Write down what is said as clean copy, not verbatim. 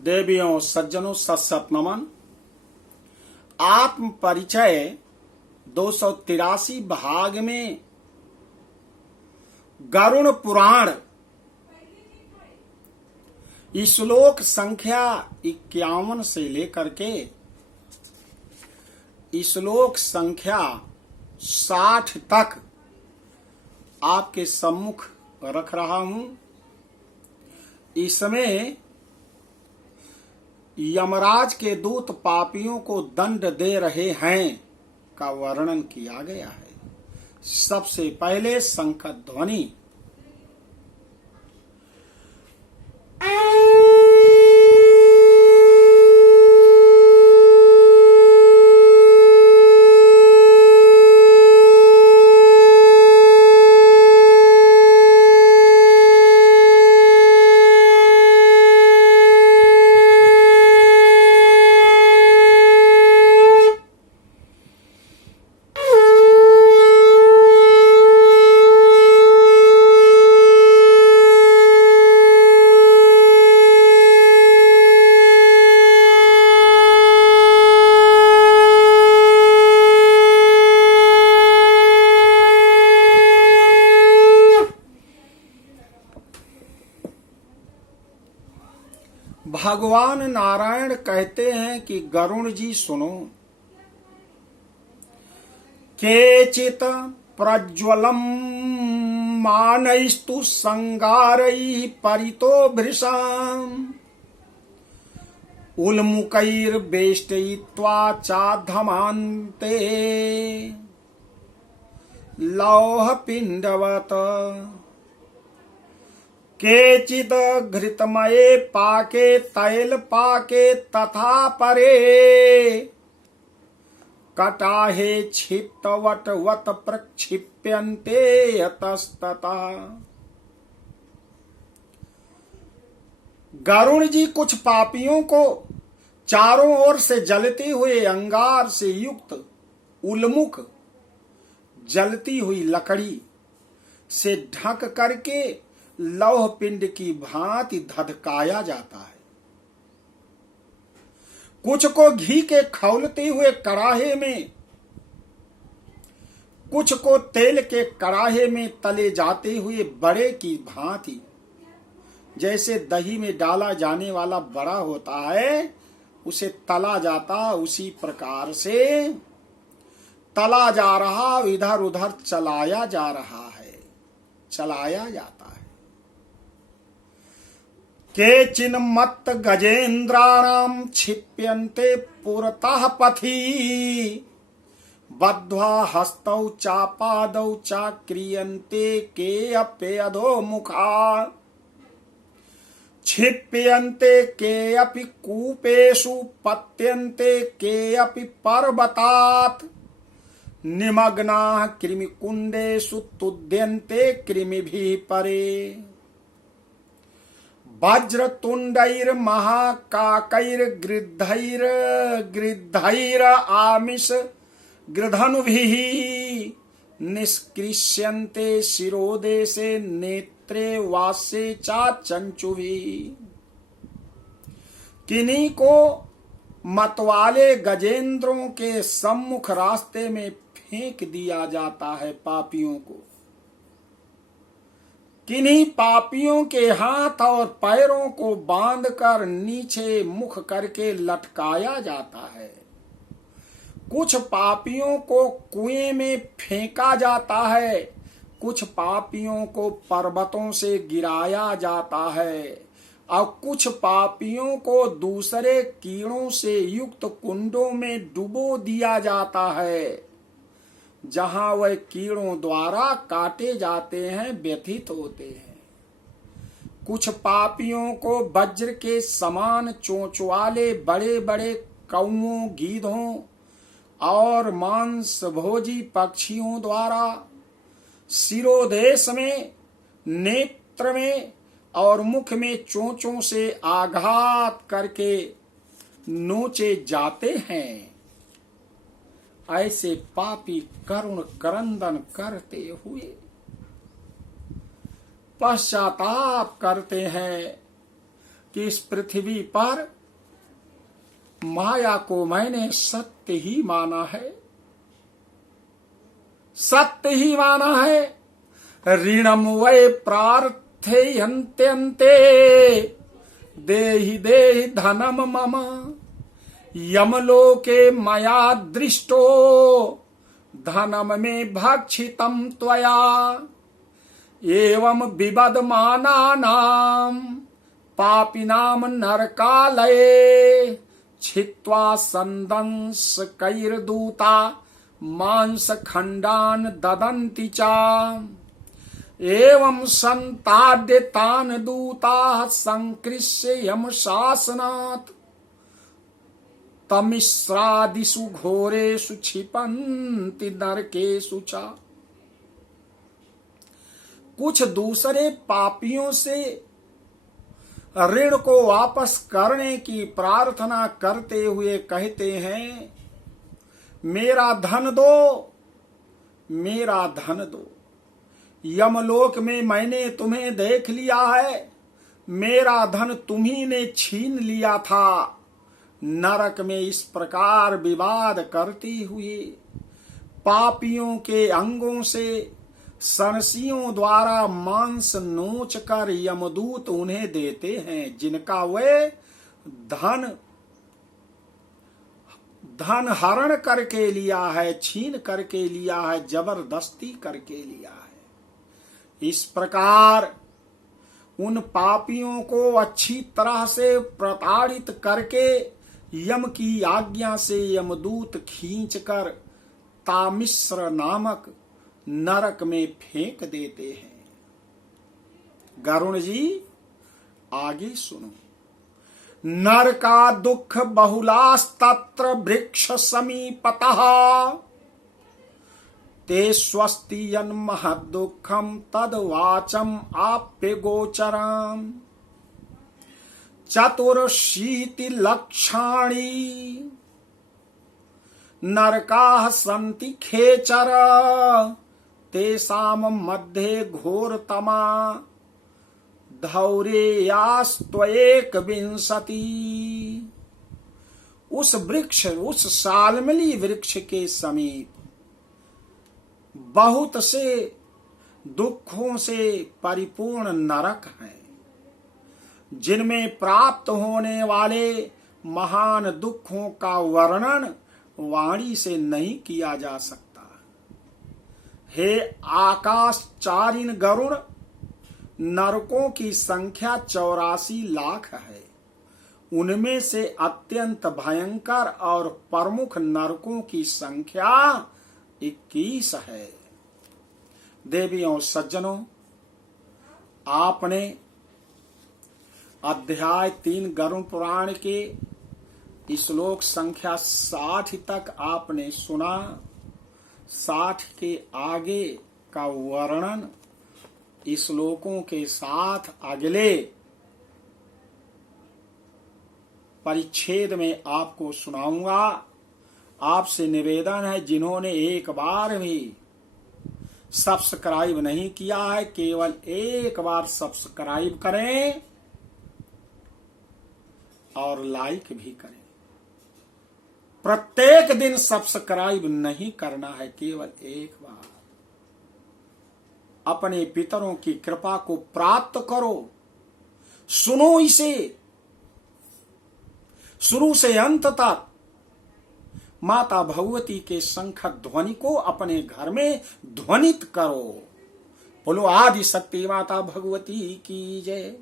देवियों सज्जनों सत नमन। आत्म परिचय 283 भाग में गरुण पुराण श्लोक संख्या 51 से लेकर के श्लोक संख्या 60 तक आपके सम्मुख रख रहा हूं। इसमें यमराज के दूत पापियों को दंड दे रहे हैं का वर्णन किया गया है। सबसे पहले शंख ध्वनि। भगवान नारायण कहते हैं कि गरुण जी सुनो, केचित प्रज्वलम मानैस्तु संगारैः परितो भृशाम् उल्मुकैर्वेष्टयित्वा चाधमान्ते लौहपिण्डवत् केचिद घृतमये पाके तैल पाके तथा परे कटाहे क्षिप्तवटवत प्रक्षिप्यन्ते यतस्ततः। गरुण जी कुछ पापियों को चारों ओर से जलते हुए अंगार से युक्त उल्मुख जलती हुई लकड़ी से ढक करके लौह पिंड की भांति धधकाया जाता है। कुछ को घी के खौलते हुए कड़ाहे में, कुछ को तेल के कड़ाहे में तले जाते हुए बड़े की भांति, जैसे दही में डाला जाने वाला बड़ा होता है उसे तला जाता, उसी प्रकार से तला जा रहा, इधर उधर चलाया जा रहा है, चलाया जाता है। केचिन मत्त गजेन्द्राणाम क्षिप्यन्ते पुरतः पथि बद्ध्वा हस्तौ चापादौ चाक्रियन्ते के अप्यधो मुखा क्षिप्यन्ते के अपि कूपेषु पत्यन्ते के अपि पर्वतात् निमग्नाः कृमिकुण्डेषु तुद्यन्ते कृमिभिः परे वज्रतुण्डैर् महाकाकैर्गृद्धैर् आमिष गृधनुभिः निष्कृष्यन्ते शिरोदेशे नेत्रे वासे चाचंचुभिः। किन्हीं को मतवाले गजेंद्रों के सम्मुख रास्ते में फेंक दिया जाता है पापियों को। किन्हीं पापियों के हाथ और पैरों को बांधकर नीचे मुख करके लटकाया जाता है। कुछ पापियों को कुएं में फेंका जाता है, कुछ पापियों को पर्वतों से गिराया जाता है और कुछ पापियों को दूसरे कीड़ों से युक्त कुंडों में डुबो दिया जाता है, जहां वह कीड़ों द्वारा काटे जाते हैं, व्यथित होते हैं। कुछ पापियों को वज्र के समान चोंच वाले बड़े बड़े कौओं, गीधों और मांस भोजी पक्षियों द्वारा शिरोदेश में, नेत्र में और मुख में चोंचों से आघात करके नोचे जाते हैं। ऐसे पापी करुण क्रंदन करते हुए पश्चाताप करते हैं, कि इस पृथ्वी पर माया को मैंने सत्य ही माना है, सत्य ही माना है। ऋणम वै प्रार्थयन्ते अन्ते देहि देहि धनम मम यमलोके मया दृष्टो धनम में भक्षितम त्वया एवं विबदमानानां पापिनां नरकालये छित्त्वा संदंशकैर्दूता मांसखण्डान् ददन्ति च एवं संताड्य तान् दूताः संकृष्य यमशासनात् तमिस्रादिषु घोरेषु क्षिपन्ति नरकेषु च। कुछ दूसरे पापियों से ऋण को वापस करने की प्रार्थना करते हुए कहते हैं, मेरा धन दो, मेरा धन दो। यमलोक में मैंने तुम्हें देख लिया है, मेरा धन तुम्ही ने छीन लिया था। नरक में इस प्रकार विवाद करती हुई पापियों के अंगों से सनसियों द्वारा मांस नोच कर यमदूत उन्हें देते हैं, जिनका वे धन हरण करके लिया है, छीन करके लिया है, जबरदस्ती करके लिया है। इस प्रकार उन पापियों को अच्छी तरह से प्रताड़ित करके यम की आज्ञा से यमदूत खींचकर तामिश्र नामक नरक में फेंक देते हैं। गरुण जी आगे सुनो। नरका दुख बहुलास्तत्र वृक्ष समीपतः ते स्वस्ति यन्महद्दुःखं तद्वाचम् आप्य गोचरम् चतुरशीति लक्षाणि नरकाः सन्ति खेचर तेषां मध्ये घोरतमा धौरेयास्त्वेक विंशति। उस वृक्ष, उस सालमली वृक्ष के समीप बहुत से दुखों से परिपूर्ण नरक हैं, जिनमें प्राप्त होने वाले महान दुखों का वर्णन वाणी से नहीं किया जा सकता। हे आकाशचारिण गरुड़, नरकों की संख्या 84 लाख है। उनमें से अत्यंत भयंकर और प्रमुख नरकों की संख्या 21 है। देवियों सज्जनों, आपने अध्याय 3 गरुड़ पुराण के श्लोक संख्या 60 तक आपने सुना। 60 के आगे का वर्णन श्लोकों के साथ अगले परिच्छेद में आपको सुनाऊंगा। आपसे निवेदन है, जिन्होंने एक बार भी सब्सक्राइब नहीं किया है, केवल एक बार सब्सक्राइब करें और लाइक भी करें। प्रत्येक दिन सब्सक्राइब नहीं करना है, केवल एक बार। अपने पितरों की कृपा को प्राप्त करो। सुनो इसे शुरू से अंत तक। माता भगवती के शंख ध्वनि को अपने घर में ध्वनित करो। बोलो आदि शक्ति माता भगवती की जय।